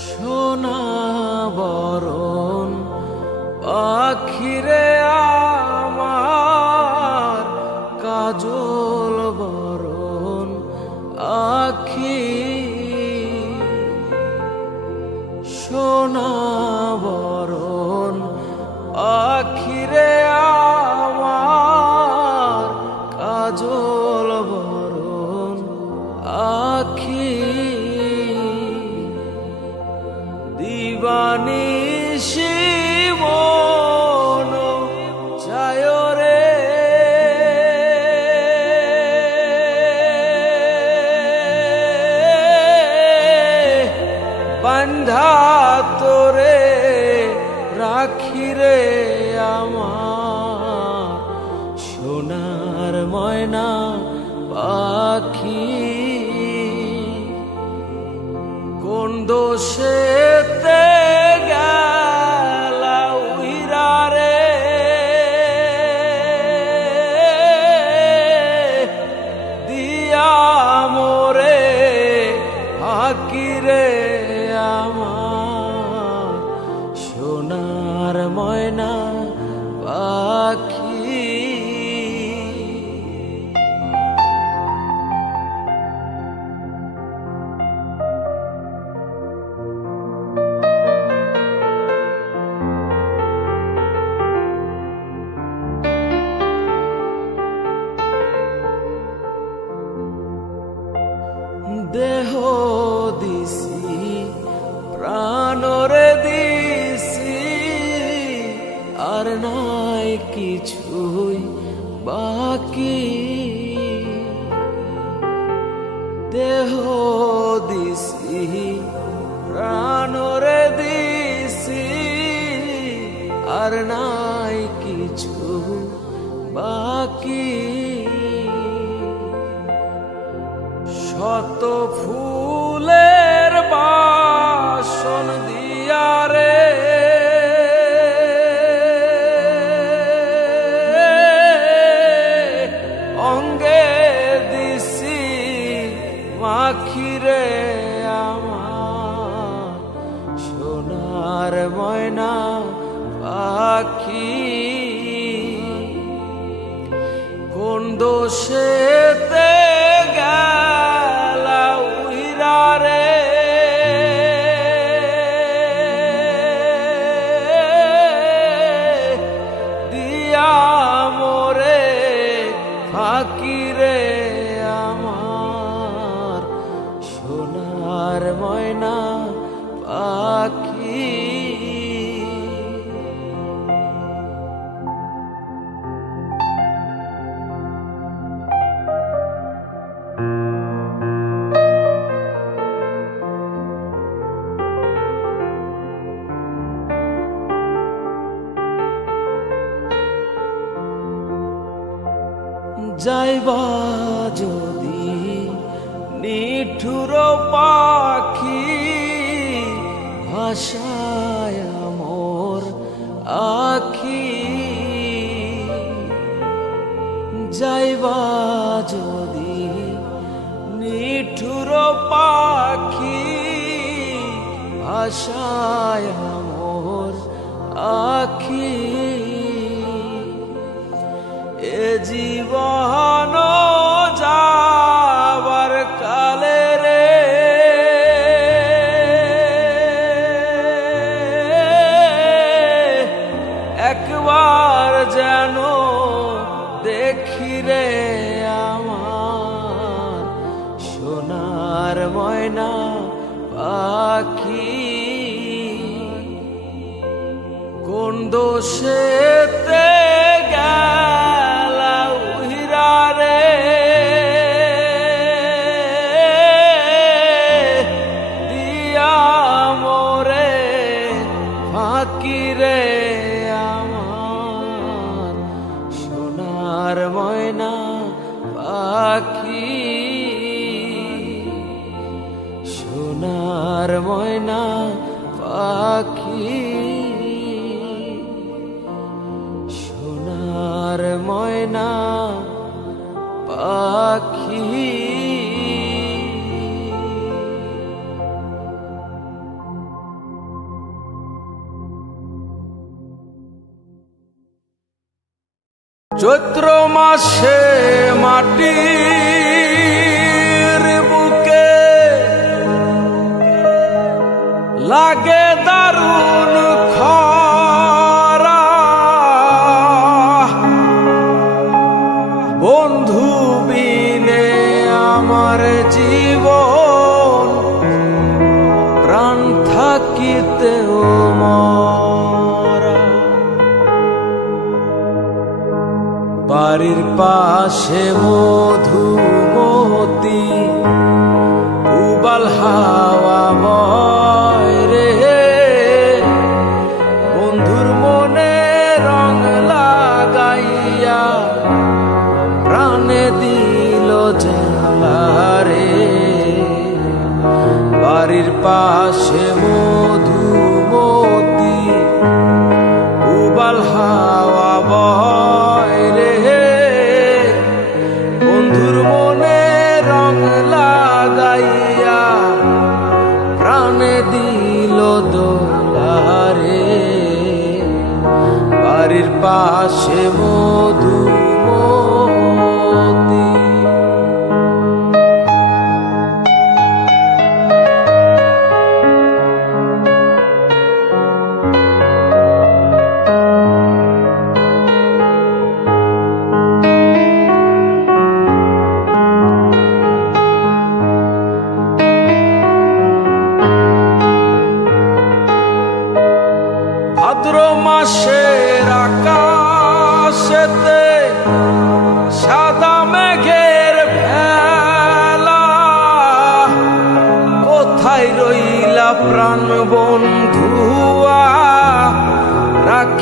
সোনা বরণ পাখিরে ময়না পাখি। কোন দোষে কিরে আমার। সোনার ময়না বা নাই কিছুই বাকি। দেহ দিছি প্রাণরে দিছি আর নাই কিছু বাকি। শত ফুল কোন দোষে বা যদি নিঠুর পাখি ভাষায় মোর আখি। যাইবা যদি নিঠুর পাখি ভাষায় চৈত্র মাসে মাটি প্রাণে দিল দোলারে। বাড়ির পাশে মধু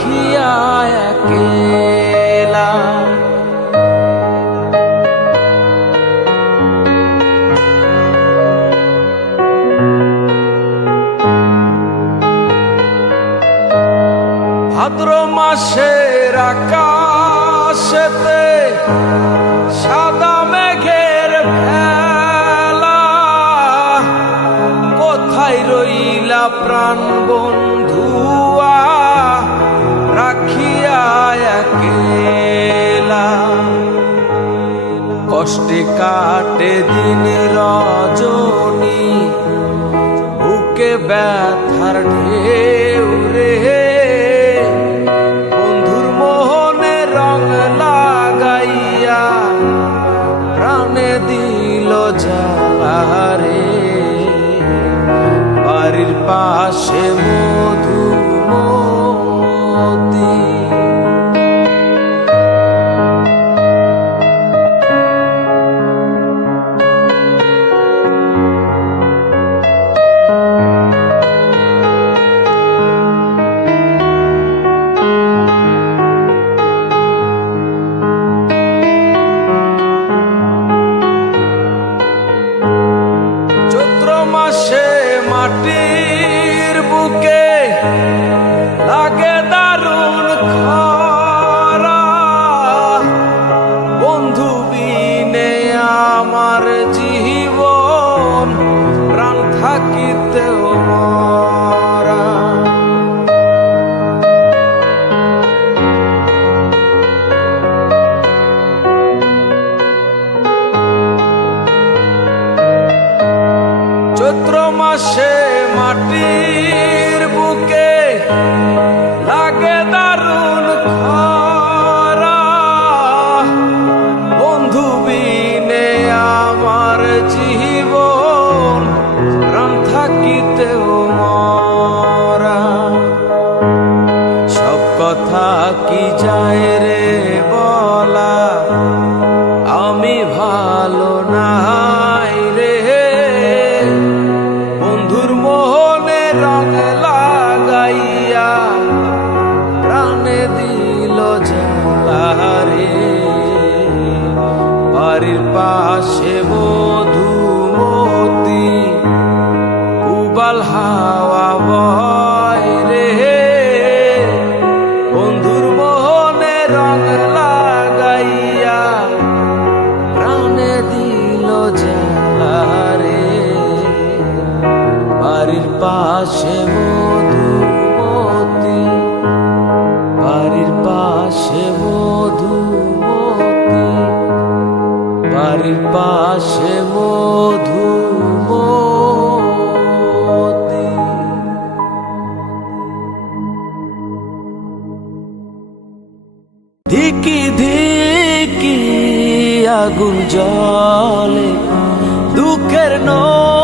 রাখিয়া একেলা। ভাদ্র মাসের আকাশেতে সাদা মেঘের ভেলা। কোথায় রইলা প্রাণ বন্ধু? গেলা কষ্টে কাটে দিন রজনী, বুকে ব্যথার ঢেউ রে। বন্ধুর মোহনে রং লাগাইয়া প্রাণে দিল যা রে বাড়ির পাশে कथा की जाए रे बो পাশে মধু ধিকি ধিকি আগুন জলে দুঃখের নয়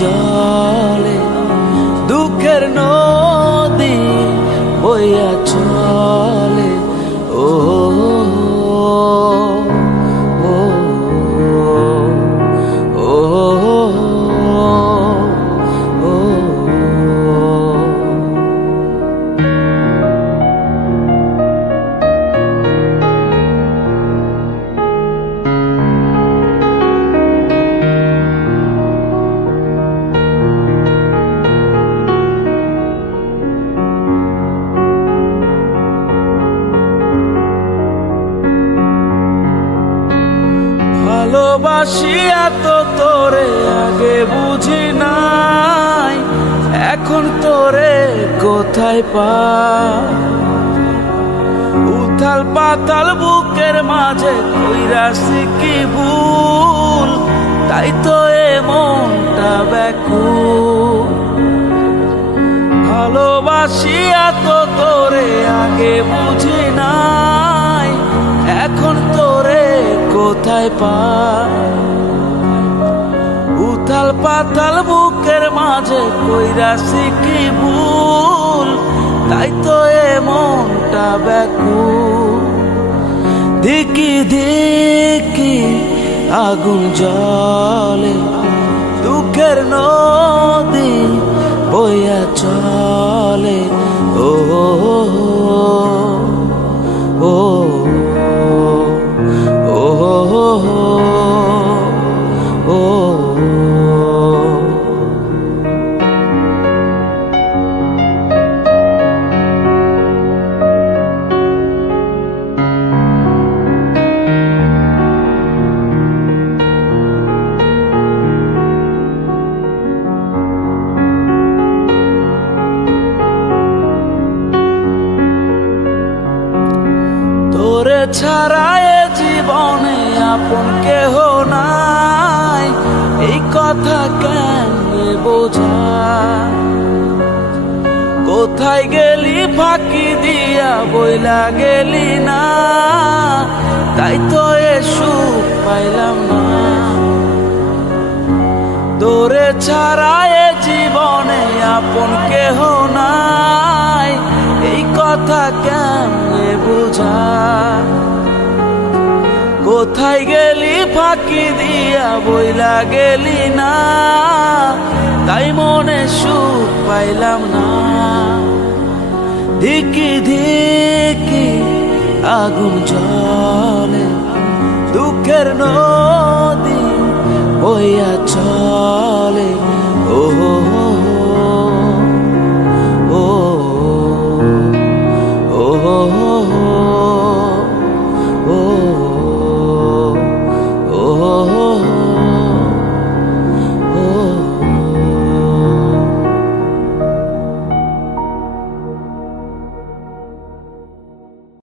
আগুন তোরে আগে বুঝি নাই, এখন তোরে কোথায় পা উথাল পাতাল বুকের মাঝে কইরাছি কি ভুল, তাই তো এ মনটা ব্যাকুল। ভালোবাসিয়া তো তোরে আগে বুঝি নাই, এখন তোরে কোথায় পাই? উথাল পাতাল বুকের মাঝে কইরাছি কি ভুল, তাই তো এ মনটা ব্যাকুল। দিকি দিকি আগুন জলে দুঃখের নদী বইয়া চলে। ও ও ছাড়া এ জীবনে আপন কেহ নাই। এই কথা কেমনে বোঝা? কোথায় গেলি ফাঁকি দিয়া, বইলা গেলি না? তাই তো এ সুখ পাইলাম না। তোরে ছাড়া এ জীবনে আপন কেহ নাই। এই কথা কেমনে বোঝা। কোথায় গেলি ফাঁকি দিয়া, বইলা গেলি না। তাই মনে সুখ পাইলাম না। ধিকি ধিকি আগুন জলে দুঃখের নদী বইয়া চলে।